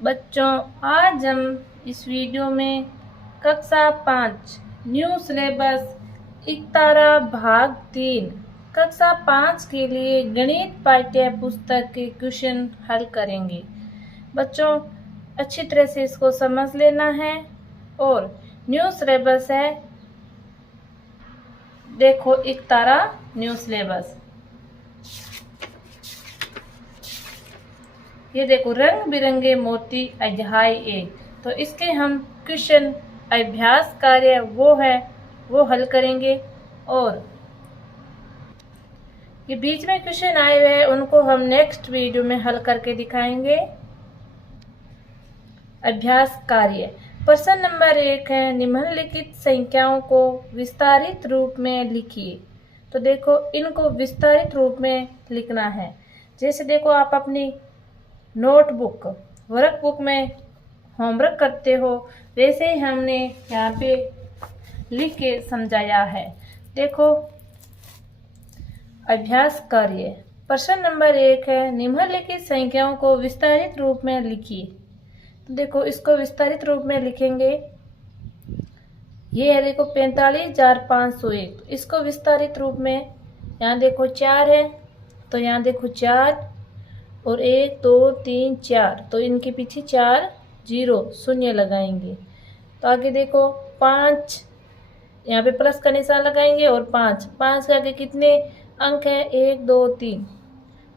बच्चों, आज हम इस वीडियो में कक्षा 5 न्यू सिलेबस इकतारा भाग 3 कक्षा 5 के लिए गणित पाठ्य पुस्तक के क्वेश्चन हल करेंगे। बच्चों, अच्छी तरह से इसको समझ लेना है। और न्यू सिलेबस है, देखो इकतारा न्यू सिलेबस। ये देखो रंग बिरंगे मोती अध्याय 1। तो इसके हम क्वेश्चन अभ्यास कार्य वो हल करेंगे। और ये बीच में क्वेश्चन आए हुए हैं, उनको हम नेक्स्ट वीडियो में हल करके दिखाएंगे। अभ्यास कार्य प्रश्न नंबर 1 है, निम्नलिखित संख्याओं को विस्तारित रूप में लिखिए। तो देखो इनको विस्तारित रूप में लिखना है। जैसे देखो आप अपनी नोटबुक वर्कबुक में होमवर्क करते हो, वैसे ही हमने यहाँ पे लिख के समझाया है। देखो अभ्यास कार्य प्रश्न नंबर 1 है, निम्नलिखित संख्याओं को विस्तारित रूप में लिखिए। तो देखो इसको विस्तारित रूप में लिखेंगे। ये है देखो 45,501। इसको विस्तारित रूप में यहाँ देखो 4 है, तो यहाँ देखो 4 और 1 2 3 4, तो इनके पीछे 4 0 शून्य लगाएंगे। तो आगे देखो 5, यहाँ पे प्लस का निशान लगाएंगे। और 5 के आगे कितने अंक हैं? 1 2 3,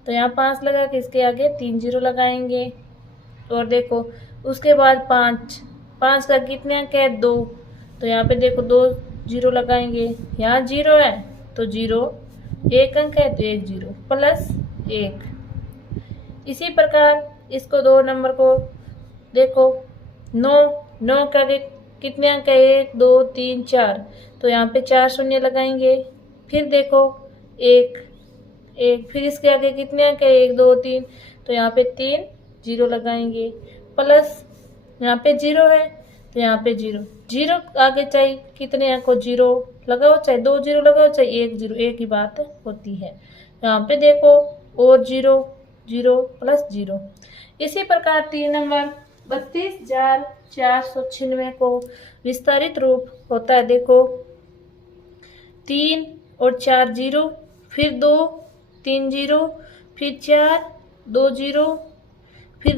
तो यहाँ 5 लगा के इसके आगे 3 0 लगाएंगे। और देखो उसके बाद 5 का कितने अंक है? 2, तो यहाँ पे देखो 2 0 लगाएंगे। यहाँ 0 है तो 0, 1 अंक है तो 1 0 प्लस 1। इसी प्रकार इसको 2 नंबर को देखो 9 के आगे कितने अंक है? 1 2 3 4, तो यहाँ पे 4 शून्य लगाएंगे। फिर देखो 1, फिर इसके आगे कितने अंक है? 1 2 3, तो यहाँ पे 3 0 लगाएंगे। प्लस यहाँ पे 0 है तो यहाँ पे 0 आगे चाहे कितने अंक को 0 लगाओ, चाहे 2 0 लगाओ, चाहे 1 0, एक ही बात होती है। यहाँ पे देखो और 0 0 प्लस 0। इसी प्रकार 3 नंबर 32,496 को विस्तारित रूप होता है। देखो 3 और 4 0, फिर 2 3 0, फिर 4 2 0, फिर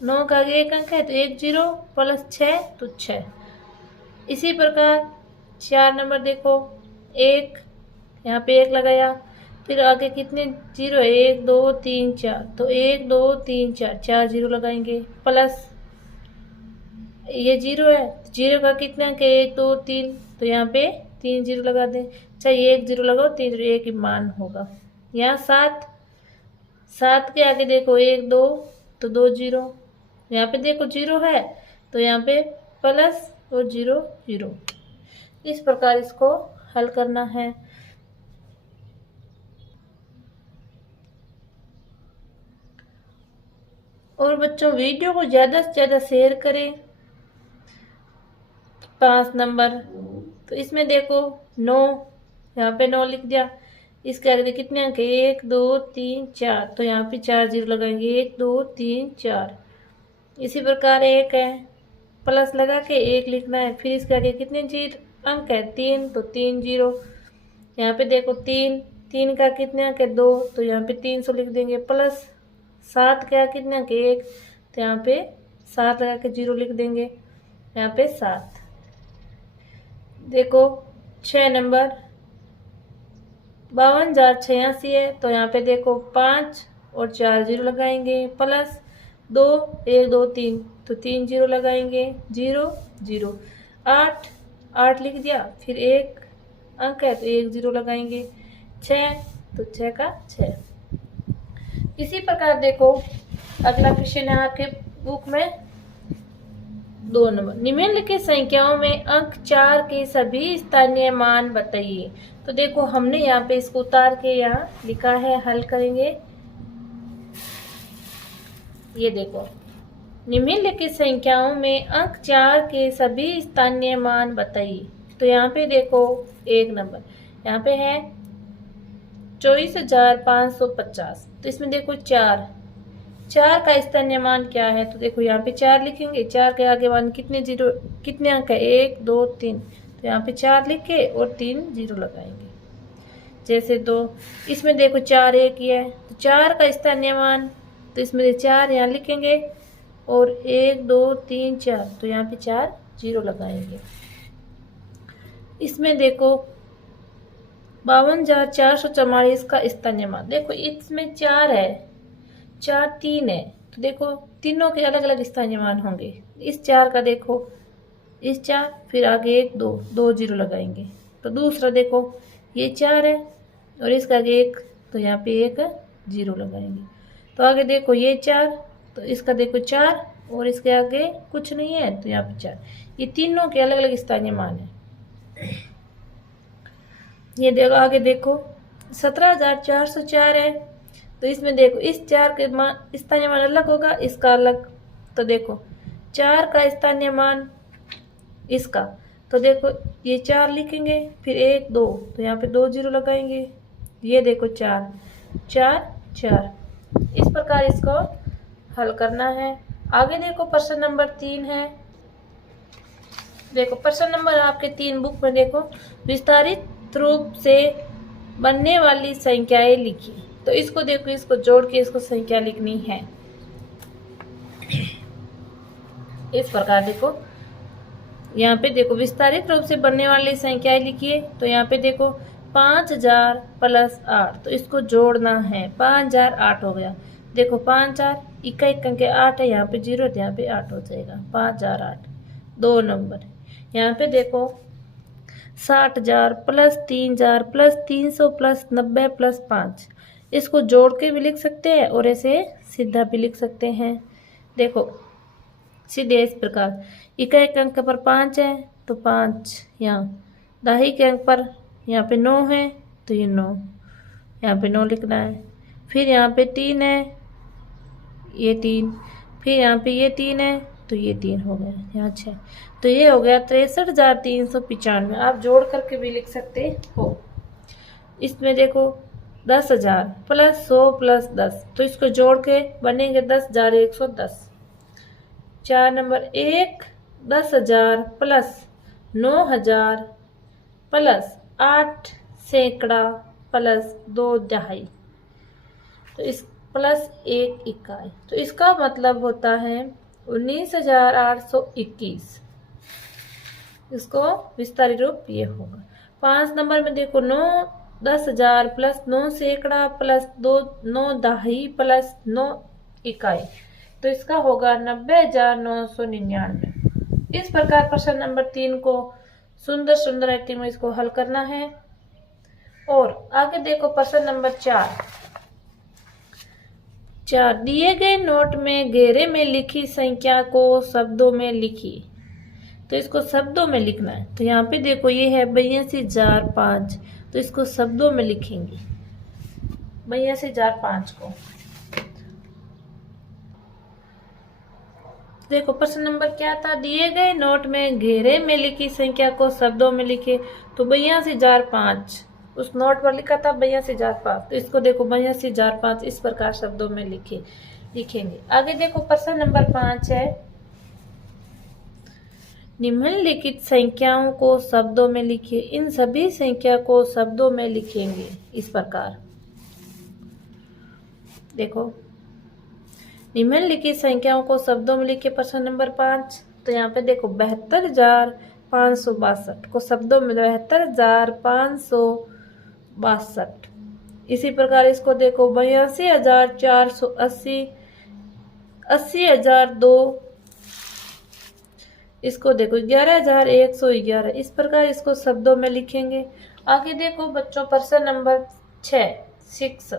9 का आगे 1 अंक है तो 1 0 प्लस 6 तो 6। इसी प्रकार 4 नंबर देखो 1, यहाँ पे 1 लगाया, फिर आगे कितने 0 है? 1 2 3 4, तो 1 2 3 4, 4 0 लगाएंगे। प्लस ये 0 है, 0 का कितना अंक है? 1 2 3, तो यहाँ पे 3 0 लगा दें, चाहे 1 0 लगाओ, 3 0 एक ही मान होगा। यहाँ 7 के आगे देखो 1 2, तो 2 0, यहाँ पे देखो 0 है तो यहाँ पे प्लस और 0 0। इस प्रकार इसको हल करना है। और बच्चों वीडियो को ज़्यादा से ज़्यादा शेयर करें। 5 नंबर, तो इसमें देखो 9, यहाँ पे 9 लिख दिया। इसके आगे कितने अंक है? 1 2 3 4, तो यहाँ पे 4 0 लगाएंगे। 1 2 3 4। इसी प्रकार 1 है, प्लस लगा के 1 लिखना है। फिर इसके आगे कितने अंक है? 3, तो 3 0। यहाँ पे देखो 3 का कितने अंक है? 2, तो यहाँ पे 300 लिख देंगे। प्लस 7 का कितने अंक? 1, तो यहाँ पे 7 लगा के 0 लिख देंगे। यहाँ पे 7। देखो 6 नंबर 52,086 है, तो यहाँ पे देखो 5 और 4 0 लगाएंगे। प्लस 2 1 2 3, तो 3 0 लगाएंगे। 0 0 8 लिख दिया, फिर 1 अंक है तो 1 0 लगाएंगे। 6, तो 6 का 6। इसी प्रकार देखो अगला क्वेश्चन है आपके बुक में 2 नंबर, निम्नलिखित संख्याओं में अंक 4 के सभी स्थानीय मान बताइए। तो देखो हमने यहाँ पे इसको उतार के यहाँ लिखा है, हल करेंगे। ये देखो निम्नलिखित संख्याओं में अंक 4 के सभी स्थानीय मान बताइए। तो यहाँ पे देखो 1 नंबर यहाँ पे है 24,550, तो इसमें देखो 4 4 का स्थानीय मान क्या है? तो देखो यहाँ पे 4 लिखेंगे, 4 के आगे मान कितने जीरो, कितने अंक है? 1 2 3, तो यहाँ पे 4 लिख के और 3 जीरो लगाएंगे। जैसे 2, इसमें देखो 4 एक ही है, तो 4 का स्थानीय मान, तो इसमें 4 यहाँ लिखेंगे और 1 2 3 4, तो यहाँ पे 4 जीरो लगाएंगे। इसमें देखो 52,444 का स्थानीय मान, देखो इसमें 4 है, 4 3 है, तो देखो तीनों के अलग अलग स्थानीय मान होंगे। इस 4 का देखो, इस 4 फिर आगे 1 2 2 जीरो लगाएंगे। तो दूसरा देखो ये 4 है और इसका आगे 1, तो यहाँ पे 1 जीरो लगाएंगे। तो आगे देखो ये 4, तो इसका देखो 4 और इसके आगे कुछ नहीं है, तो यहाँ पे 4। ये तीनों के अलग अलग स्थानीय मान है। ये देखो आगे देखो 17,404 है, तो इसमें देखो इस 4 के मान स्थानीय मान अलग होगा, इसका अलग। तो देखो 4 का स्थानीय मान इसका, तो देखो ये 4 लिखेंगे फिर 1 2, तो यहाँ पे 2 जीरो लगाएंगे। ये देखो 4 4 4, इस प्रकार इसको हल करना है। आगे देखो प्रश्न नंबर 3 है। देखो प्रश्न नंबर आपके 3 बुक में देखो विस्तारित रूप से बनने वाली संख्याएं लिखी। तो इसको देखो, इसको जोड़ के इसको संख्या लिखनी है। इस प्रकार देखो यहाँ पे देखो विस्तारित रूप से बनने वाली संख्याएं लिखिए। तो यहाँ पे देखो 5000 प्लस 8, तो इसको जोड़ना है। 5008 हो गया। देखो 5 4 इक्का के 8 है, यहाँ पे 0 है, यहाँ पे 8 हो जाएगा। 5008 2 नंबर। यहाँ पे देखो 60,000 प्लस 3,000 प्लस 300 प्लस 90 प्लस 5, इसको जोड़ के भी लिख सकते हैं और ऐसे सीधा भी लिख सकते हैं। देखो सीधे इस प्रकार, इक्का अंक पर 5 है तो 5 यहाँ, दहाई के अंक पर यहाँ पे 9 है तो ये 9, यहाँ पे 9 लिखना है। फिर यहाँ पे 3 है, ये 3, फिर यहाँ पे ये 3 है तो ये 3 हो गया, यहाँ 6, तो ये हो गया 63,395। आप जोड़ करके भी लिख सकते हो। इसमें देखो 10,000 प्लस 100 प्लस 10, तो इसको जोड़ के बनेंगे 10,110। 4 नंबर 1 10,000 प्लस 9,000 प्लस 8 सैकड़ा प्लस 2 दहाई, तो इस प्लस 1 इकाई, तो इसका मतलब होता है 19,821। इसको विस्तारित रूप ये होगा। 5 नंबर में देखो 9 10,000 प्लस 9 सैकड़ा प्लस 2 9 दहाई प्लस 9 इकाई, तो इसका होगा 90,999। इस प्रकार प्रश्न नंबर 3 को सुंदर सुंदर एक्टिंग में इसको हल करना है। और आगे देखो प्रश्न नंबर 4 दिए गए नोट में घेरे में लिखी संख्या को शब्दों में लिखिए। तो इसको शब्दों में लिखना है। तो यहाँ पे देखो ये है 82,005, तो इसको शब्दों में लिखेंगे 82,005 को। देखो प्रश्न नंबर क्या था, दिए गए नोट में घेरे में लिखी संख्या को शब्दों में लिखे। तो 82,005 उस नोट पर लिखा था 82,005, तो इसको देखो 82,005 इस प्रकार शब्दों में लिखेंगे। आगे देखो प्रश्न नंबर 5 है, निम्नलिखित संख्याओं को शब्दों में लिखिए। इन सभी संख्या को शब्दों में लिखेंगे इस प्रकार। देखो निम्नलिखित संख्याओं को शब्दों में लिखिए प्रश्न नंबर 5। तो यहाँ पे देखो 72,562 को शब्दों में 72,562। इसी प्रकार इसको देखो 82,480, 80,002, इसको देखो 11,111। इस प्रकार इसको शब्दों में लिखेंगे। आगे देखो बच्चों प्रश्न नंबर 6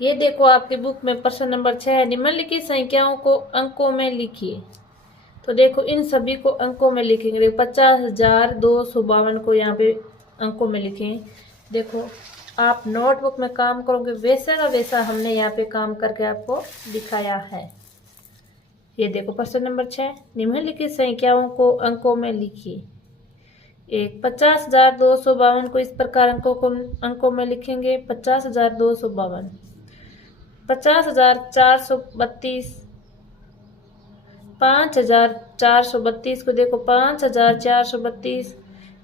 ये देखो आपके बुक में प्रश्न नंबर 6 है, निम्नलिखित संख्याओं को अंकों में लिखिए। तो देखो इन सभी को अंकों में लिखेंगे। देखो 50,252 को यहाँ पे अंकों में लिखें। देखो आप नोटबुक में काम करोगे वैसा का वैसा हमने यहाँ पे काम करके आपको दिखाया है। ये देखो प्रश्न नंबर 6, निम्नलिखित संख्याओं को अंकों में लिखिए। 50,252 को इस प्रकार अंकों में लिखेंगे 50,252। 50,432, 5,432 को देखो 5,432,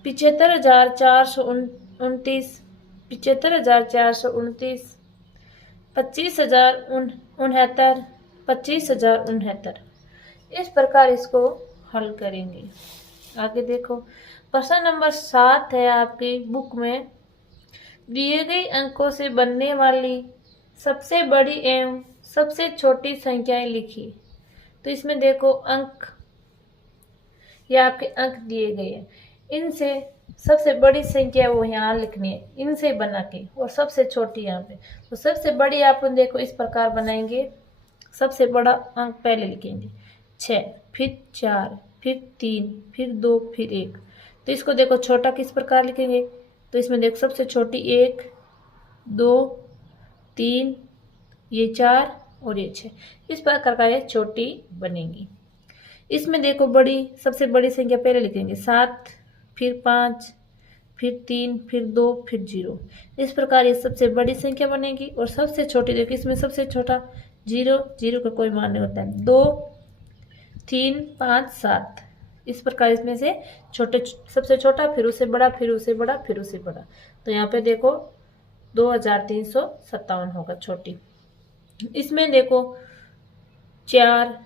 75,429, 75,429, 25,069, 25,069। इस प्रकार इसको हल करेंगे। आगे देखो प्रश्न नंबर 7 है आपकी बुक में, दिए गए अंकों से बनने वाली सबसे बड़ी एवं सबसे छोटी संख्याएं लिखी। तो इसमें देखो अंक, ये आपके अंक दिए गए हैं, इनसे सबसे बड़ी संख्या वो यहाँ लिखनी है, इनसे बना के, और सबसे छोटी यहाँ पे। तो सबसे बड़ी आप देखो इस प्रकार बनाएंगे। सबसे बड़ा अंक पहले लिखेंगे 6, फिर 4, फिर 3, फिर 2, फिर 1। तो इसको देखो छोटा किस प्रकार लिखेंगे। तो इसमें देखो सबसे छोटी 1, 2, 3, ये 4 और ये 6। इस प्रकार का ये छोटी बनेगी। इसमें देखो बड़ी, सबसे बड़ी संख्या पहले लिखेंगे 7, फिर 5, फिर 3, फिर 2, फिर 0। इस प्रकार ये सबसे बड़ी संख्या बनेगी। और सबसे छोटी देखो, इसमें सबसे छोटा 0, 0 का कोई मान नहीं होता है। 2, 3, 5, 7। इस प्रकार इसमें से छोटे, सबसे छोटा, फिर उससे बड़ा, फिर उससे बड़ा, फिर उससे बड़ा। तो यहाँ पे देखो 2357 होगा छोटी। इसमें देखो 4,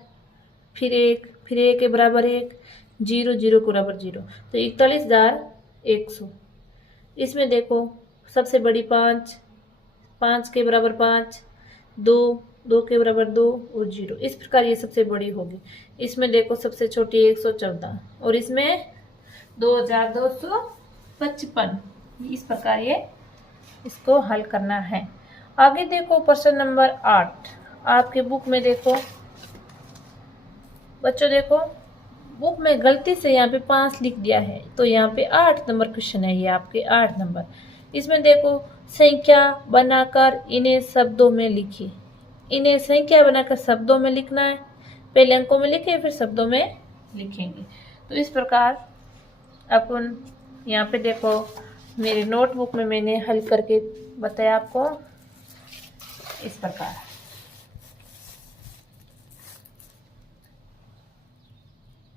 फिर 1, फिर 1 के बराबर 1, 0, 0 के बराबर 0, तो 41,100। इसमें देखो सबसे बड़ी 5, 5 के बराबर 5, 2, 2 के बराबर 2 और 0। इस प्रकार ये सबसे बड़ी होगी। इसमें देखो सबसे छोटी 114 और इसमें 2255। इस प्रकार ये इसको हल करना है। आगे देखो प्रश्न नंबर 8 आपके बुक में देखो बच्चों, देखो बुक में गलती से यहाँ पे 5 लिख दिया है, तो यहाँ पे 8 नंबर क्वेश्चन है, ये आपके 8 नंबर। इसमें देखो संख्या बनाकर इन्हें शब्दों में लिखिए। इन्हें संख्या बनाकर शब्दों में लिखना है। पहले अंकों में लिखे फिर शब्दों में लिखेंगे। तो इस प्रकार अपन यहाँ पे देखो मेरे नोटबुक में मैंने हल करके बताया आपको इस प्रकार।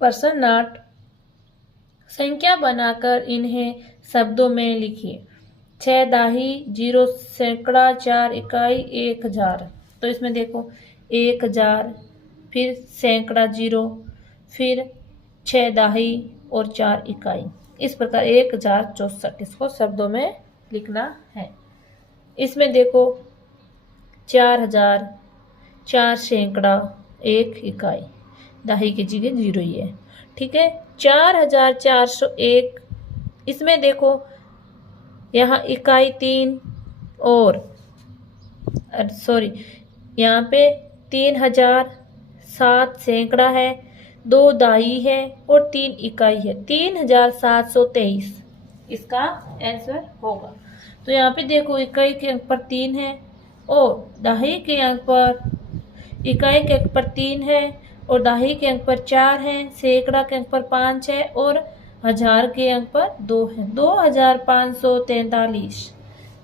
प्रश्न 8, संख्या बनाकर इन्हें शब्दों में लिखिए। 6 दाही, 0 सैकड़ा, 4 इकाई, 1000। तो इसमें देखो 1000, फिर सैकड़ा 0, फिर 6 दाही और 4 इकाई। इस प्रकार 1064 इसको शब्दों में लिखना है। इसमें देखो 4000, 4 सैकड़ा, 1 इकाई, दाही की जगह 0 ही है, ठीक है। 4401, इसमें देखो यहाँ इकाई 3 और यहाँ पे 3000, 7 सैकड़ा है, 2 दाही है और 3 इकाई है, 3723 इसका आंसर होगा। तो यहाँ पे देखो इकाई के अंक पर 3 है और दाही के अंक पर, इकाई के अंक पर 3 है और दाही के अंक पर 4 है, सैकड़ा के अंक पर 5 है और हजार के अंक पर 2 है, 2543।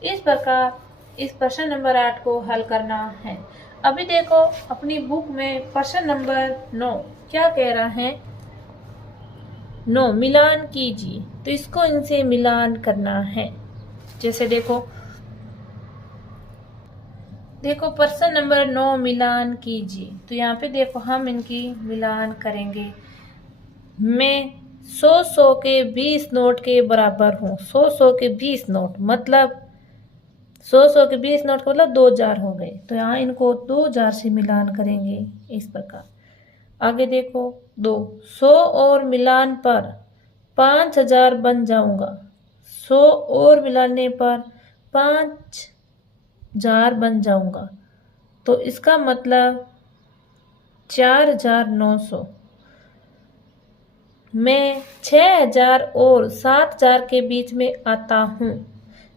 इस प्रकार इस प्रश्न नंबर 8 को हल करना है। अभी देखो अपनी बुक में प्रश्न नंबर 9 क्या कह रहा है। 9 मिलान कीजिए। तो इसको इनसे मिलान करना है। जैसे देखो प्रश्न नंबर 9 मिलान कीजिए। तो यहाँ पे देखो हम इनकी मिलान करेंगे। मैं 100 के 20 नोट के बराबर हूँ। 100 के 20 नोट मतलब 100 के 20 नोट का मतलब 2000 हो गए। तो यहाँ इनको 2000 से मिलान करेंगे इस प्रकार। आगे देखो 100 और मिलान पर 5000 बन जाऊंगा। 100 और मिलाने पर 5000 बन जाऊंगा। तो इसका मतलब 4900। मैं 6000 और 7000 के बीच में आता हूँ।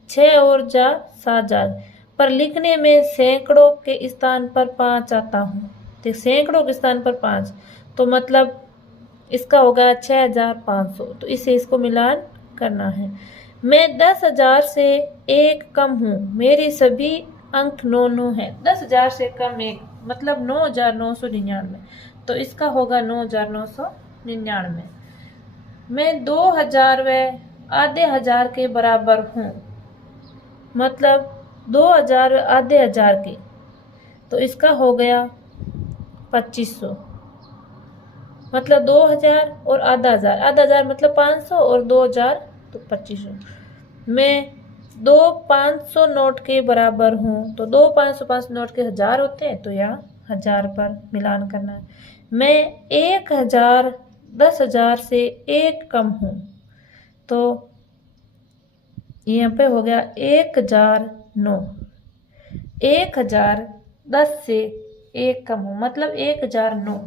6 और 7000 पर लिखने में सैकड़ों के स्थान पर 5 आता हूँ। तो सैकड़ों के स्थान पर 5 तो मतलब इसका होगा 6500। तो इससे इसको मिलान करना है। मैं 10,000 से 1 कम हूँ। मेरी सभी अंक 99 है। 10,000 से कम एक मतलब 9,999, तो इसका होगा 9,999। मैं 2,000 व आधे हजार के बराबर हूँ, मतलब 2,000 आधे हजार के, तो इसका हो गया 2500। मतलब 2,000 और आधा हजार मतलब 500 और 2,000 तो 2500। मैं 2 500 नोट के बराबर हूँ, तो 2 500 नोट के 1,000 होते हैं, तो यहाँ 1,000 पर मिलान करना है। मैं 1,000 10,000 से एक कम हूँ, तो यहाँ पे हो गया 1,009। 1,000 10 से एक कम हूँ, मतलब 1,009।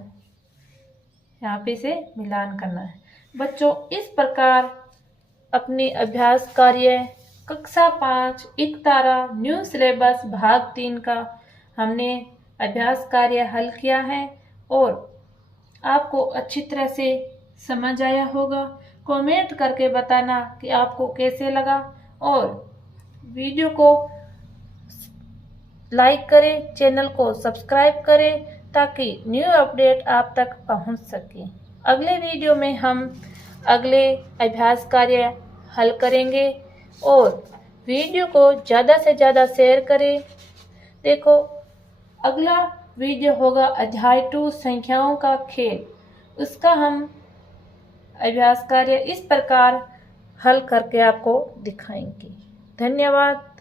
यहाँ पे से मिलान करना है। बच्चों, इस प्रकार अपने अभ्यास कार्य कक्षा 5 इकतारा न्यू सिलेबस भाग 3 का हमने अभ्यास कार्य हल किया है और आपको अच्छी तरह से समझ आया होगा। कमेंट करके बताना कि आपको कैसे लगा और वीडियो को लाइक करें, चैनल को सब्सक्राइब करें ताकि न्यू अपडेट आप तक पहुंच सके। अगले वीडियो में हम अगले अभ्यास कार्य हल करेंगे और वीडियो को ज़्यादा से ज़्यादा शेयर करें। देखो, अगला वीडियो होगा अध्याय 2 संख्याओं का खेल। उसका हम अभ्यास कार्य इस प्रकार हल करके आपको दिखाएंगे। धन्यवाद।